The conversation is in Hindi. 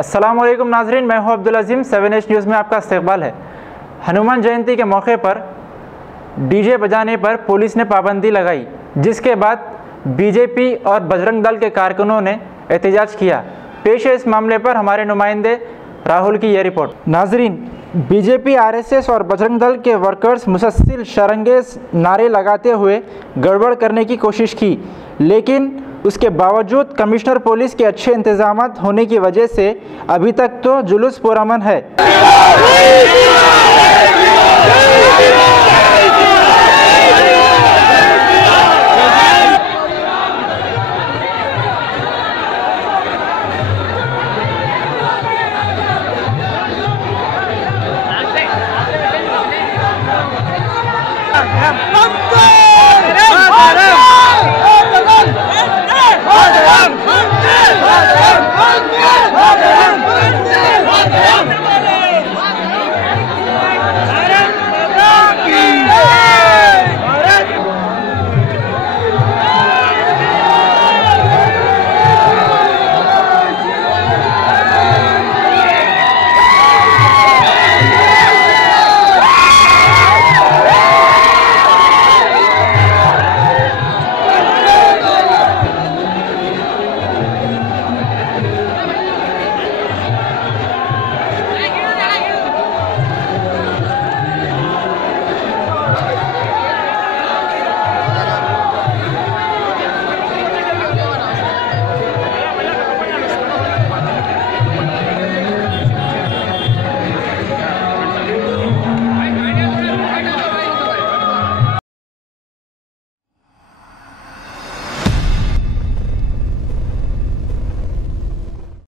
अस्सलामुअलैकुम नाजरीन, मैं हूं अब्दुल अजीम। 7H न्यूज़ में आपका इस्तकबाल है। हनुमान जयंती के मौके पर डीजे बजाने पर पुलिस ने पाबंदी लगाई, जिसके बाद बीजेपी और बजरंग दल के कारकुनों ने एहतजाज किया। पेश है इस मामले पर हमारे नुमाइंदे राहुल की यह रिपोर्ट। नाजरीन, बीजेपी, आरएसएस और बजरंग दल के वर्कर्स मुसलसल शरंगेज नारे लगाते हुए गड़बड़ करने की कोशिश की, लेकिन उसके बावजूद कमिश्नर पुलिस के अच्छे इंतजाम होने की वजह से अभी तक तो जुलूस पुरअमन है।